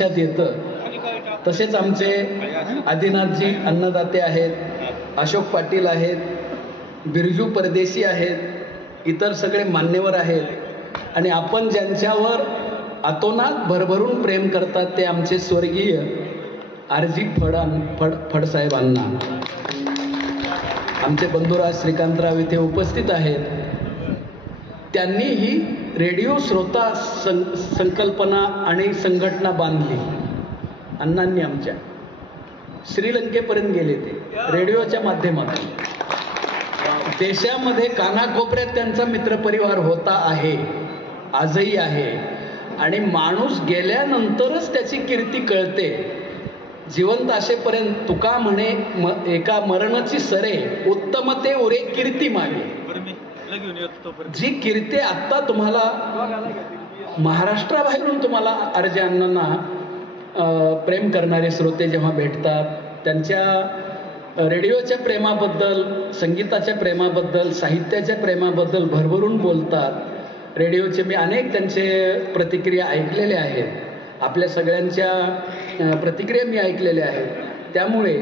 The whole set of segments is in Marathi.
लक्षात येतं. तसेच आमचे आदिनाथजी अन्नदाते आहेत, अशोक पाटील आहेत, बिरजू परदेशी आहेत, इतर सगळे मान्यवर आहेत आणि आपण ज्यांच्यावर अतोनात भरभरून प्रेम करतात ते आमचे स्वर्गीय आरजी फडसाहेबांना. आमचे बंधुराज श्रीकांतराव इथे उपस्थित आहेत. त्यांनी ही रेडिओ श्रोता संकल्पना आणि संघटना बांधली. अण्णांनी आमच्या श्रीलंकेपर्यंत गेले ते रेडिओच्या माध्यमातून. देशामध्ये कानाकोपऱ्यात त्यांचा मित्रपरिवार होता आहे, आजही आहे. आणि माणूस गेल्यानंतरच त्याची कीर्ती कळते. जिवंत असेपर्यंत तुका म्हणे एका मरणची सरे उत्तमते उरे कीर्ती मागे. जी कीर्ती आत्ता तुम्हाला महाराष्ट्राबाहेरून तुम्हाला आरजे अण्णांना प्रेम करणारे श्रोते जेव्हा भेटतात, त्यांच्या रेडिओच्या प्रेमाबद्दल, संगीताच्या प्रेमाबद्दल, साहित्याच्या प्रेमाबद्दल भरभरून बोलतात. रेडिओचे मी अनेक त्यांचे प्रतिक्रिया ऐकलेल्या आहेत. आपल्या सगळ्यांच्या प्रतिक्रिया मी ऐकलेल्या आहेत. त्यामुळे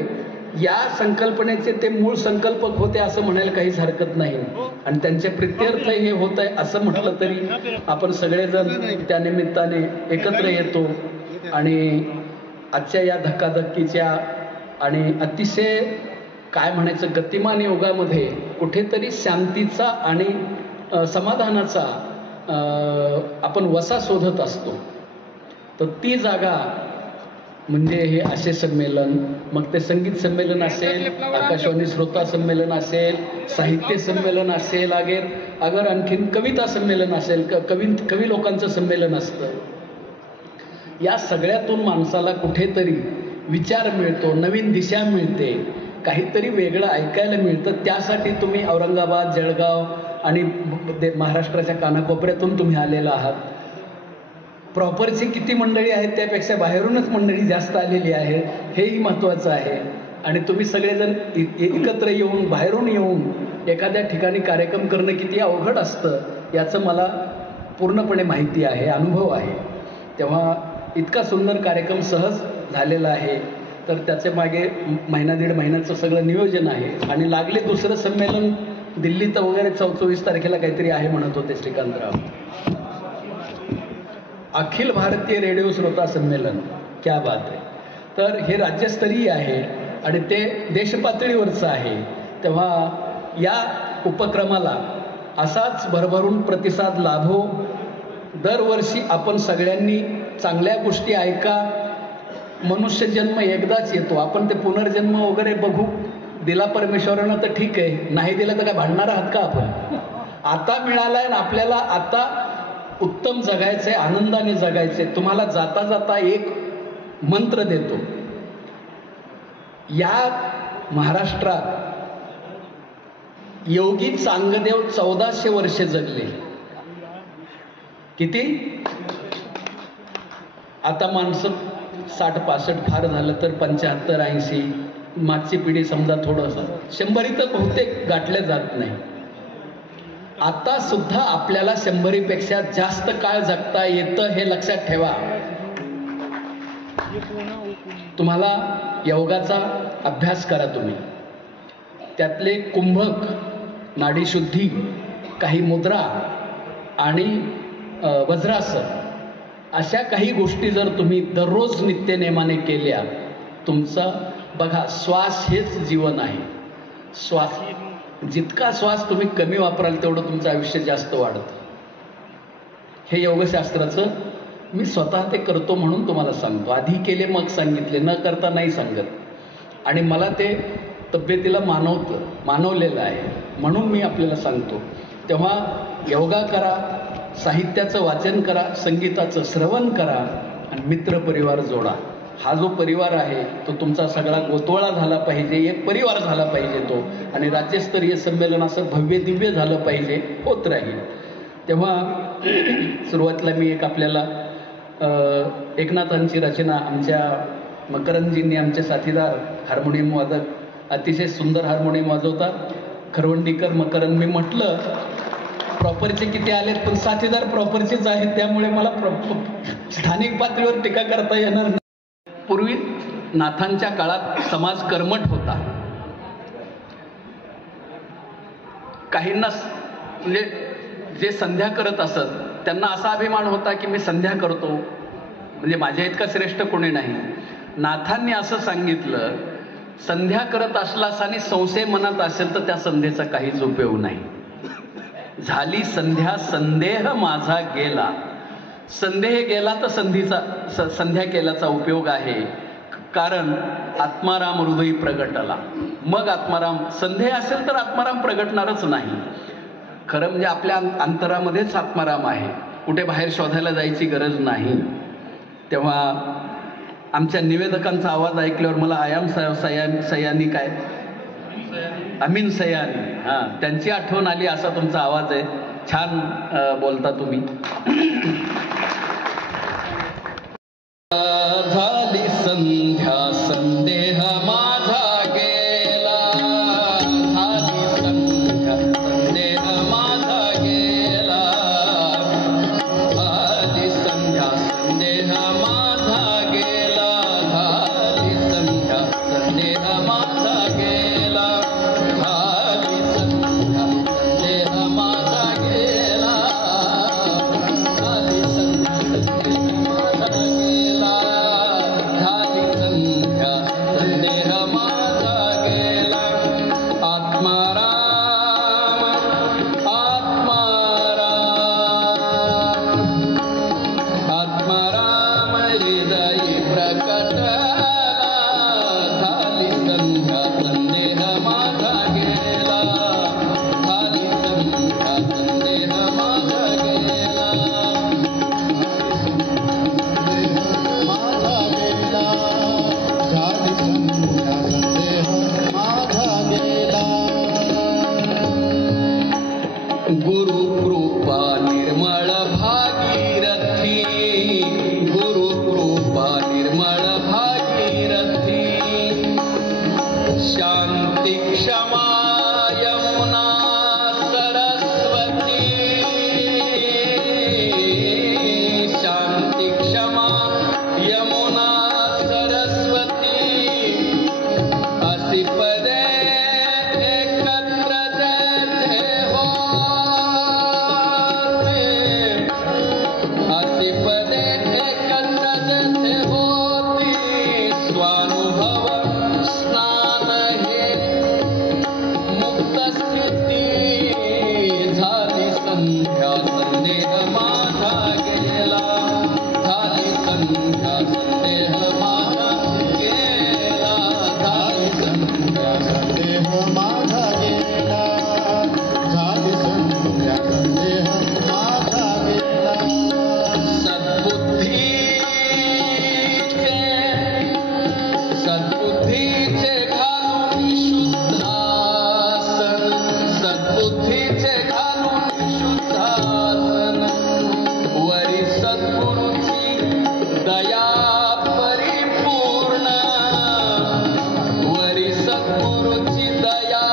या संकल्पनेचे ते मूळ संकल्पक होते असं म्हणायला काहीच हरकत नाही. आणि त्यांच्या प्रित्यर्थ हे होत आहे असं म्हटलं तरी आपण सगळेजण त्या निमित्ताने एकत्र येतो. आणि आजच्या या धक्काधक्कीच्या आणि अतिशय काय म्हणायचं गतिमान युगामध्ये कुठेतरी शांतीचा आणि समाधानाचा आपण वसा शोधत असतो. तर ती जागा म्हणजे हे असे संमेलन, मग ते संगीत संमेलन असेल, आकाशवाणी श्रोता संमेलन असेल, साहित्य संमेलन असेल, अगर आणखीन कविता संमेलन असेल, कवी लोकांचं संमेलन असतं. या सगळ्यातून माणसाला कुठेतरी विचार मिळतो, नवीन दिशा मिळते, काहीतरी वेगळं ऐकायला मिळतं. त्यासाठी तुम्ही औरंगाबाद, जळगाव आणि महाराष्ट्राच्या कानाकोपऱ्यातून तुम्ही आलेला आहात. प्रॉपरची किती मंडळी आहेत त्यापेक्षा बाहेरूनच मंडळी जास्त आलेली आहे, हेही महत्त्वाचं आहे. आणि तुम्ही सगळेजण एकत्र येऊन, बाहेरून येऊन एखाद्या ठिकाणी कार्यक्रम करणं किती अवघड असतं याचं मला पूर्णपणे माहिती आहे, अनुभव आहे. तेव्हा इतका सुंदर कार्यक्रम सहज झालेला आहे. तर त्याच्या मागे महिना दीड महिन्याचं सगळं नियोजन आहे. आणि लागले दुसरं संमेलन दिल्लीत वगैरे 24 तारखेला काहीतरी आहे म्हणत होते श्रीकांतराव. अखिल भारतीय रेडिओ श्रोता संमेलन, क्या बात आहे. तर हे राज्यस्तरीय आहे आणि ते देशपातळीवरचं आहे. तेव्हा या उपक्रमाला असाच भरभरून प्रतिसाद लाभो. दरवर्षी आपण सगळ्यांनी चांगल्या गोष्टी ऐका. मनुष्य जन्म एकदाच येतो, आपण ते पुनर्जन्म वगैरे बघू. दिला परमेश्वरानं तर ठीक आहे, नाही दिलं तर काय भांडणार आहात का आपण? आता मिळालाय आणि आपल्याला आता उत्तम जगायचंय, आनंदाने जगायचंय. तुम्हाला जाता जाता एक मंत्र देतो. या महाराष्ट्रात योगी चांगदेव 1400 वर्षे जगले. किती? आता माणसं 60-65 फार झालं तर 75-80, मागची पिढी समजा थोडंसं 100 तर बहुतेक गाठल्या जात नाही. आता सुद्धा आपल्याला 100पेक्षा जास्त काळ जगता येतं हे लक्षात ठेवा. तुम्हाला योगाचा अभ्यास करा तुम्ही. त्यातले कुंभक, नाडीशुद्धी, काही मुद्रा आणि वज्रासन अशा काही गोष्टी जर तुम्ही दररोज नित्यनेमाने केल्या, तुमचा बघा श्वास हेच जीवन आहे. श्वास जितका श्वास तुम्ही कमी वापराल तेवढं तुमचं आयुष्य जास्त वाढतं. हे योगशास्त्राचं मी स्वतः ते करतो म्हणून तुम्हाला सांगतो. आधी केले मग सांगितले, न करता नाही सांगत. आणि मला ते तब्येतीला मानवलेलं आहे म्हणून मी आपल्याला सांगतो. तेव्हा योगा करा, साहित्याचं वाचन करा, संगीताचं श्रवण करा आणि मित्रपरिवार जोडा. हा जो परिवार आहे तो तुमचा सगळा गोतवळा झाला पाहिजे, एक परिवार झाला पाहिजे तो. आणि राज्यस्तरीय संमेलन असं भव्य दिव्य झालं पाहिजे, होत राहील. तेव्हा सुरुवातीला मी एक आपल्याला एकनाथांची रचना, आमच्या मकरंदजींनी, आमचे साथीदार हार्मोनियम वादक, अतिशय सुंदर हार्मोनियम वाजवतात, खरवंडीकर मकरंद. मी म्हटलं प्रॉपरचे किती आलेत, पण साथीदार प्रॉपरचेच आहेत, त्यामुळे मला स्थानिक पातळीवर टीका करता येणार नाही. पूर्वी नाथांच्या काळात समाज कर्मठ होता. काहींना म्हणजे जे संध्या करत असत त्यांना असा अभिमान होता की मी संध्या करतो, म्हणजे माझ्या इतका श्रेष्ठ कोणी नाही. नाथांनी असं सांगितलं, संध्या करत असलास आणि संशय मनात असेल तर त्या संध्येचा काहीच उपयोग नाही. झाली संध्या संदेह माझा गेला. संदेह गेला तर संध्या केल्याचा उपयोग आहे, कारण आत्माराम हृदयी प्रगटला. मग आत्माराम, संदेह असेल तर आत्माराम प्रगटणारच नाही. खरं म्हणजे आपल्या अंतरामध्येच आत्माराम आहे, कुठे बाहेर शोधायला जायची गरज नाही. तेव्हा आमच्या निवेदकांचा आवाज ऐकल्यावर मला आयाम सयानी काय अमीन सयानी, हां, त्यांची आठवण आली. असा तुमचा आवाज आहे, छान बोलता तुम्ही. झाली संध्या संदेह माझा गेला. झाली संध्या संदेह माझा गेला. झाली संध्या संदेह माझा गेला. झाली संध्या संदेह माझा गेला. झाली संध्या संदेह माझा गेला. झाली संध्या संदेह माझा गेला. झाली संध्या संदेह माझा गेला. आत्माराम आत्माराम आत्माराम हृदयी प्रकटला. झाली संध्या संदेह माझा गेला. झाली संध्या संदेह माझा गेला. माझा गेला. झाली संध्या संदेह माझा गेला. गुरु कृपा निर्मळ भागीरथी. गुरु कृपा निर्मळ भागीरथी. शांती क्षमा यमुना सरस्वती. शांती क्षमा यमुना सरस्वती. असी पदे एकत्र जेथे होते. असी पदे एकत्र जेथे होती. स्वानुभव स्नान हे मुक्त स्थिती. झाली संध्या संदेह माझा गेला. झाली संध्या संदेह माझा गेला. झाली संध्या संदेह माझा गेला. झाली संध्या संदेह माझा गेला. सद्बुद्धीचे घालून शुद्धासन. सद्बुद्धीचे घालून शुद्धासन. वरी सद्गुरूची दया परिपूर्ण. वरी सद्गुरूची दया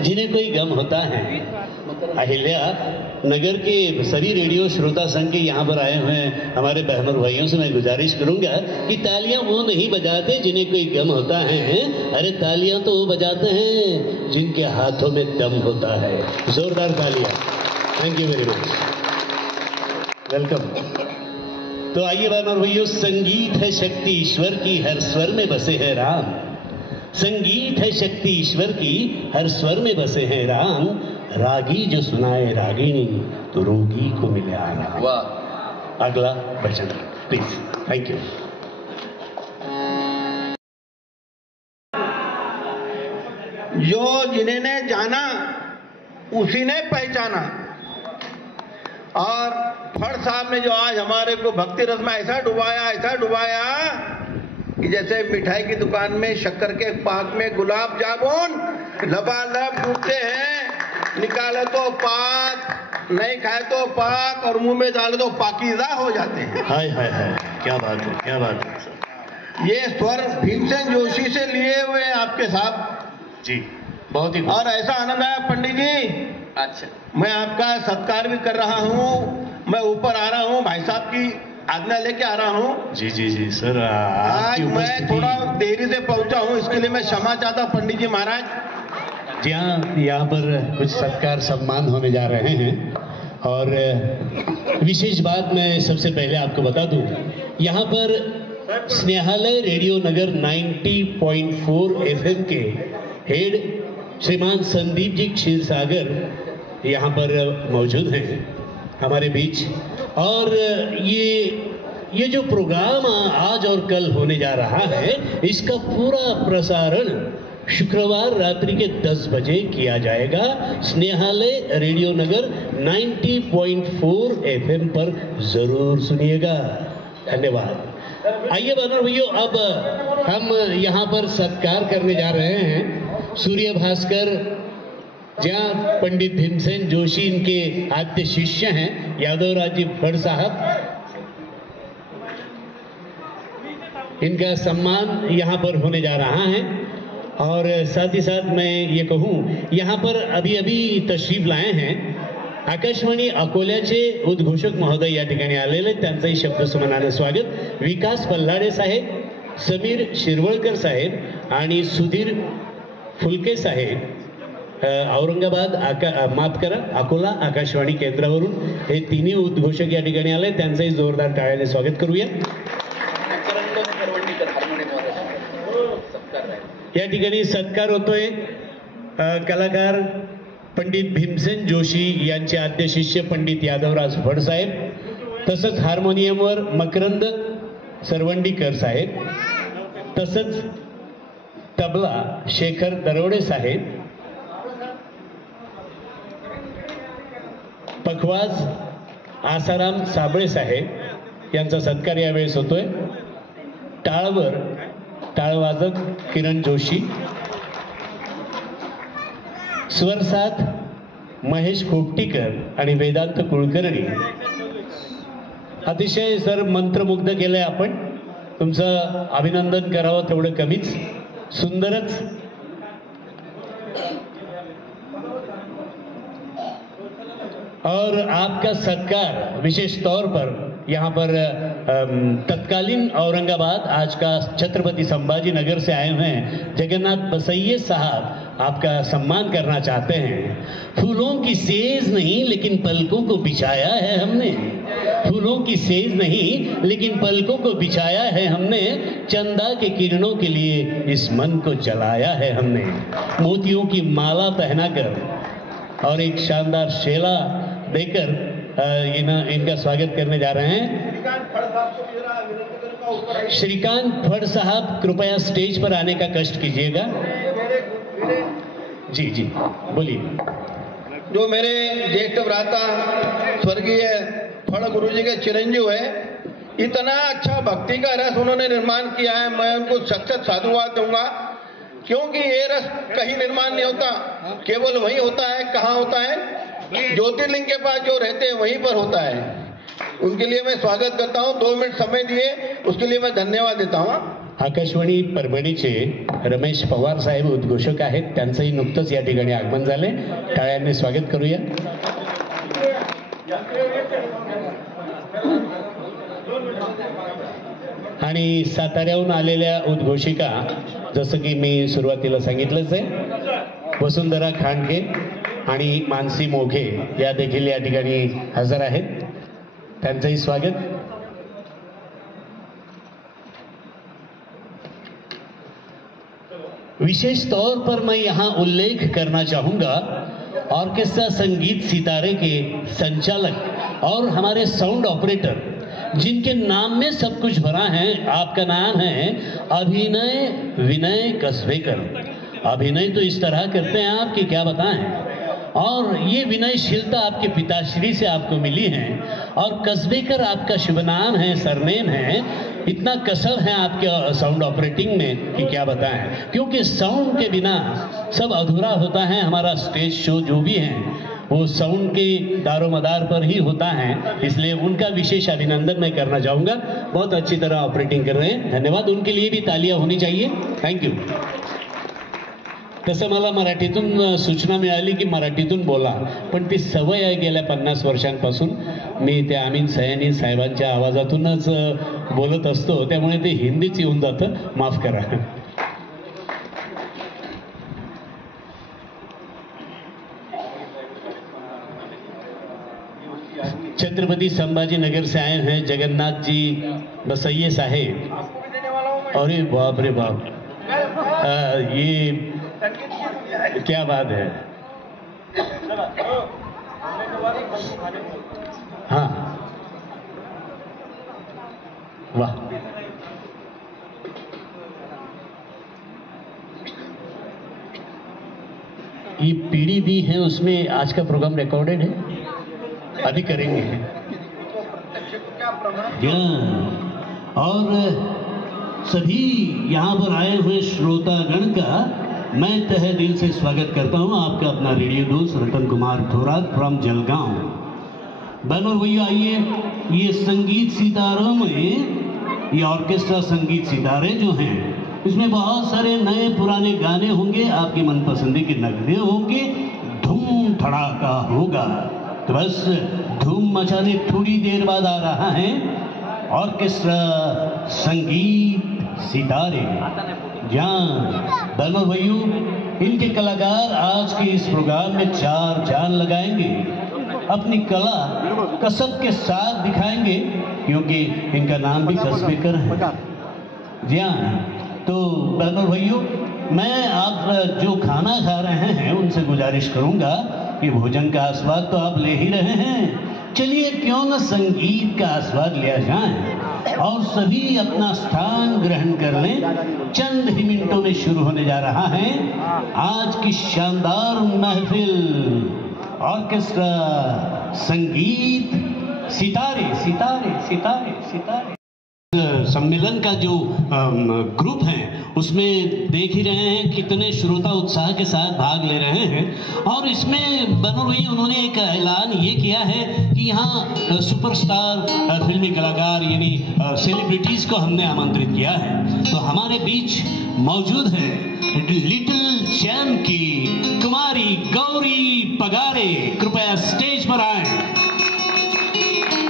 जिन्हें कोई गम होता है। अहिल्या नगर के सभी रेडियो श्रोता संघ के यहाँ पर आए हुए हमारे बहन और भाइयों से मैं गुजारिश करूंगा कि तालियां वो नहीं बजाते जिन्हें कोई गम होता है, अरे तालियां तो वो बजाते हैं जिनके हाथों में दम होता है। जोरदार तालियां। Thank you very much, welcome. तो आइए बहन और भाइयों, संगीत है शक्ति ईश्वर की, हर स्वर में बसे है राम। संगीत है शक्ति ईश्वर की, हर स्वर में बसे हैं राम। रागी जो सुनाए रागिनी, तो रोगी को मिले आराम। वाह, अगला भजन प्लीज। Thank you. जो जिन्हें जाना उसी ने पहचाना। और फड़ साहब ने जो आज हमारे को भक्ति रस में ऐसा डुबाया कि जैसे मिठाई की दुकान में शक्कर के पाक में गुलाब जामुन लबालब डूबते हैं, निकाले तो पाक, नहीं खाए तो पाक, और मुंह में डाले तो पाकीज़ा हो जाते हैं। हाय हाय हाय, क्या बात है, क्या बात है। ये स्वर भीमसेन जोशी से लिए हुए हैं आपके साथ जी, बहुत ही। और ऐसा आनंद आया पंडित जी, अच्छा, मैं आपका सत्कार भी कर रहा हूँ। मैं ऊपर आ रहा हूँ, भाई साहब की आज्ञा लेके आ रहा हूँ। जी जी जी सर, आज मैं थोड़ा देरी से पहुंचा हूँ, इसके लिए मैं क्षमा चाहता हूँ पंडित जी महाराज। जी हाँ, यहाँ पर कुछ सत्कार सम्मान होने जा रहे हैं। और विशेष बात मैं सबसे पहले आपको बता दूं, यहाँ पर स्नेहालय रेडियो नगर 90.4 FM के हेड श्रीमान संदीप जी क्षीरसागर यहाँ पर मौजूद हैं हमारे बीच। और ये जो प्रोग्राम आज और कल होने जा रहा है, इसका पूरा प्रसारण शुक्रवार रात्रि के 10 बजे किया जाएगा स्नेहालय रेडियो नगर 90.4 FM पर। जरूर सुनिएगा। धन्यवाद। आइए बहनों भैया, अब हम यहाँ पर सत्कार करने जा रहे हैं सूर्य भास्कर, जहाँ पंडित भीमसेन जोशी इनके आद्य शिष्य हैं, यादवराज जी फड़ साहब। इनका सम्मान यहाँ पर होने जा रहा है। और साथ ही साथ मैं ये कहूँ, यहाँ पर अभी अभी तशरीफ लाए हैं आकाशवाणी अकोल्याचे उद्घोषक महोदय या ठिकाणी आलेले, त्यांचंही शब्दसुमनाने स्वागत। विकास पल्लाडे साहेब, समीर शिरवळकर साहेब आणि सुधीर फुलके साहेब औरंगाबाद अकोला आकाशवाणी केंद्रावरून हे तिन्ही उद्घोषक या ठिकाणी आले, त्यांचंही जोरदार टाळ्याने स्वागत करूया। या ठिकाणी सत्कार होतोय कलाकार पंडित भीमसेन जोशी यांचे आद्य शिष्य पंडित यादवराज फड साहेब, तसंच हार्मोनियमवर मकरंद सरवंडीकर साहेब, तसंच तबला शेखर दरोडे साहेब, पखवाज आसाराम साबळे साहेब यांचा सत्कार यावेळेस होतोय। टाळवर टाळवादक किरण जोशी, स्वरसाथ महेश खोपटीकर आणि वेदांत कुलकर्णी। अतिशय सर मंत्रमुग्ध केलंय आपण, तुमचं अभिनंदन करावं तेवढं कमीच। सुंदरच और आपका सत्कार विशेष तौर पर यहाँ पर तत्कालीन औरंगाबाद आज का छत्रपति संभाजी नगर से आए हुए हैं जगन्नाथ बसैये साहब आपका सम्मान करना चाहते हैं। फूलों की सेज नहीं लेकिन पलकों को बिछाया है हमने, फूलों की सेज नहीं लेकिन पलकों को बिछाया है हमने, चंदा के किरणों के लिए इस मन को जलाया है हमने। मोतियों की माला पहनाकर और एक शानदार शेला देकर इनका स्वागत करने जा रहे हैं। श्रीकांत फड़ साहब कृपया स्टेज पर आने का कष्ट कीजिएगा। जी जी बोलिए। जो मेरे ज्येष्ठ भ्राता स्वर्गीय फड़ गुरु जी के चिरंजीव है, इतना अच्छा भक्ति का रस उन्होंने निर्माण किया है, मैं उनको सच्चा साधुवाद दूंगा। क्योंकि ये रस कहीं निर्माण नहीं होता, केवल वही होता है। कहाँ होता है? ज्योतिर्लिंग के पास जो रहते हैं वहीं पर होता है। उनके लिए मैं स्वागत करता हूँ। 2 मिनट समय दिए उसके लिए मैं धन्यवाद देता हूँ। आकाशवाणी परभणीचे रमेश पवार साहेब उद्घोषक आहेत, त्यांचंही नुकतंच या ठिकाणी आगमन झाले. टाळ्यांनी स्वागत करूया. आणि साताऱ्याहून आलेल्या उद्घोषिका, जसं की मी सुरुवातीला सांगितलंच आहे, वसुंधरा खांडके आणि मानसी मोघे या देखील या ठिकाणी हजर आहेत. त्यांचंही स्वागत. विशेष तौर पर मैं यहाँ उल्लेख करना चाहूँगा ऑर्केस्ट्रा संगीत सितारे के संचालक और हमारे साउंड ऑपरेटर, जिनके नाम में सब कुछ भरा है. आपका नाम है अभिनय विनय कसबेकर. अभिनय तो इस तरह करते हैं आप कि क्या बताएं, और ये विनयशीलता आपके पिताश्री से आपको मिली है. और कसबेकर आपका शुभ नाम है, सरनेम है. इतना कसर है आपके साउंड ऑपरेटिंग में कि क्या बताएं, क्योंकि साउंड के बिना सब अधूरा होता है. हमारा स्टेज शो जो भी है वो साउंड के दारोमदार पर ही होता है, इसलिए उनका विशेष अभिनंदन मैं करना चाहूँगा. बहुत अच्छी तरह ऑपरेटिंग कर रहे हैं, धन्यवाद. उनके लिए भी तालियां होनी चाहिए. Thank you. तसं मला मराठीतून सूचना मिळाली की मराठीतून बोला, पण ती सवय आहे गेल्या 50 वर्षांपासून. मी त्या अमीन सयानी साहेबांच्या आवाजातूनच बोलत असतो, त्यामुळे ते हिंदीच येऊन जातं, माफ करा. छत्रपति संभाजीनगर से आए हैं जगन्नाथ जी बसैये साहेब. अरे बाप रे बाप, ये क्या बात है. हाँ, वाह. ये पीढ़ी भी है, उसमें आज का प्रोग्राम रिकॉर्डेड है, अभी करेंगे. और सभी यहाँ पर आए हुए श्रोतागण का मैं तहे दिल से स्वागत करता हूँ. आपका अपना रेडियो दोस्त रतन कुमार थोरात फ्रॉम जलगांव. बहनों भैया, आइए, ये संगीत सितारों में, ये ऑर्केस्ट्रा संगीत सितारे जो हैं, इसमें बहुत सारे नए पुराने गाने होंगे, आपकी मनपसंदी के नगमे होंगे, धूम धड़ाका होगा. तो बस धूम मचाने थोड़ी देर बाद आ रहा है ऑर्केस्ट्रा संगीत सितारे. जहाँ बहनों भैयों, इनके कलाकार आज के इस प्रोग्राम में 4 जान लगाएंगे, अपनी कला कसब के साथ दिखाएंगे, क्योंकि इनका नाम भी कसबेकर है. जी हाँ, तो बहनों भैयों, मैं आप जो खाना खा रहे हैं उनसे गुजारिश करूंगा कि भोजन का आस्वाद तो आप ले ही रहे हैं, चलिए क्यों न संगीत का आस्वाद लिया जाए, और सभी अपना स्थान ग्रहण कर लें. चंद ही मिनटों में शुरू होने जा रहा है आज की शानदार महफिल, ऑर्केस्ट्रा संगीत सितारे सितारे सितारे सितारे. सम्मेलन का जो ग्रुप है उसमें देख ही रहे हैं कितने श्रोता उत्साह के साथ भाग ले रहे हैं. और इसमें बनो भाई, उन्होंने एक ऐलान ये किया है कि यहाँ सुपरस्टार फिल्मी कलाकार यानी सेलिब्रिटीज को हमने आमंत्रित किया है. तो हमारे बीच मौजूद है लिटिल चैम्प की कुमारी गौरी पगारे. कृपया स्टेज पर आए.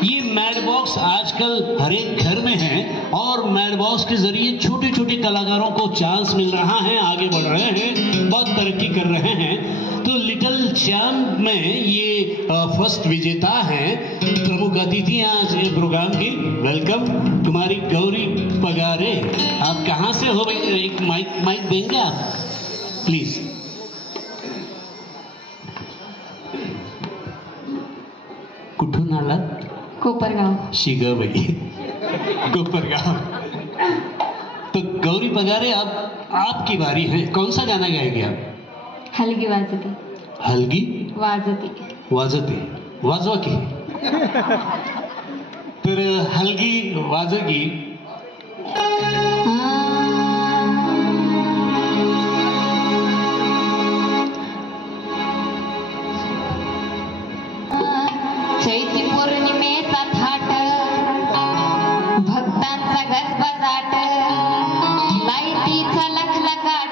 ये मैड बॉक्स आजकल हर एक घर में है, और मैड बॉक्स के जरिए छोटे छोटे कलाकारों को चांस मिल रहा है, आगे बढ़ रहे हैं, बहुत तरक्की कर रहे हैं. तो लिटिल चैम्प में ये फर्स्ट विजेता हैं, प्रमुख अतिथि हैं आज के प्रोग्राम की. वेलकम कुमारी गौरी पगारे. आप कहाँ से हो भाई? एक माइक देंगे आप प्लीज. कुठून आलात? कोपरगाव. शिगा भाई, कोपरगाव. तो गौरी पगारे, अब आपकी बारी है. कौन सा गाना गाएंगे आप? हलगी वाजती. हलगी वाजती. वाजते, वाजवा की. तर हलगी वाजगी. चैती पौर्णिमेचा थाट, भक्तांचा गजबजाट, लाईटीचा लखलखाट,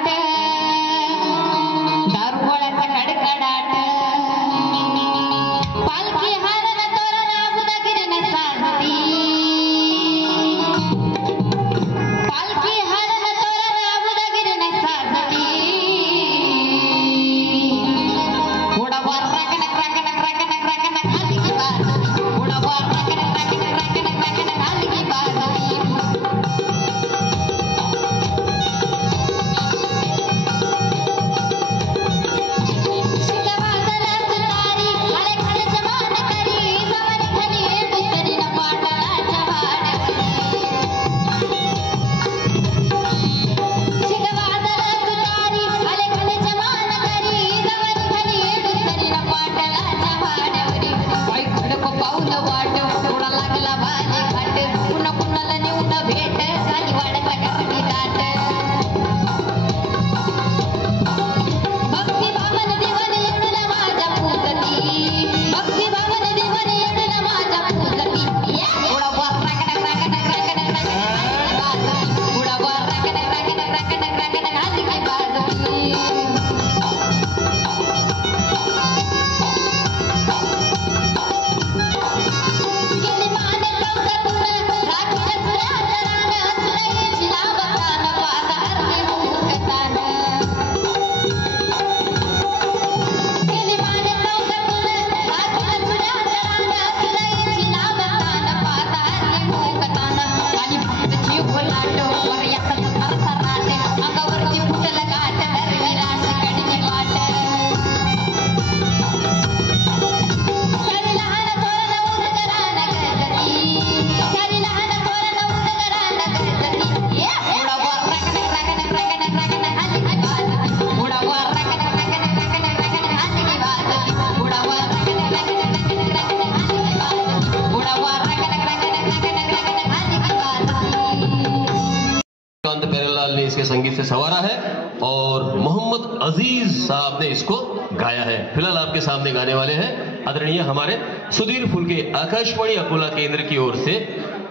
इसके संगीत से संवारा है और मोहम्मद अजीज साहब ने इसको गाया है। फिलहाल आपके सामने गाने वाले हैं आदरणीय हमारे सुधीर फुलके, आकाशवाणी अकोला केंद्र की ओर से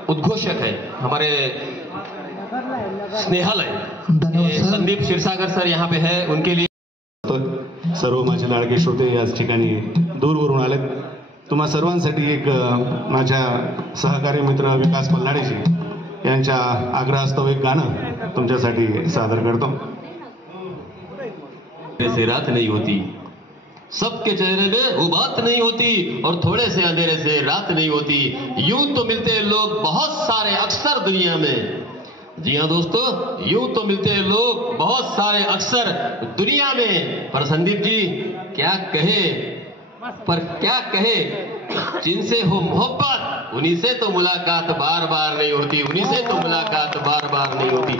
उद्घोषक है हमारे स्नेहालय, संदीप क्षीरसागर सर यहाँ पे है, उनके लिए सर्व माझे लाडके श्रोते याच ठिकाणी दूरवरून आलेत। तुम्हा सर्वांसाठी एक माझ्या सहकारी मित्र विकास पल्लाडेजी यांच्या आग्रहास्तव एक गाणं तुमच्यासाठी सादर करतो। से रात नहीं होती, सबके चेहरे में वो बात नहीं होती, और थोड़े से अंधेरे से रात नहीं होती। यूं तो मिलते हैं लोग बहुत सारे अक्सर दुनिया में। जी हाँ दोस्तों, यूं तो मिलते हैं लोग बहुत सारे अक्सर दुनिया में, पर संदीप जी क्या कहे, पर क्या कहे, जिनसे हो मोहब्बत उन्हीं से तो मुलाकात बार बार नहीं होती, उन्हीं से तो मुलाकात बार बार नहीं होती।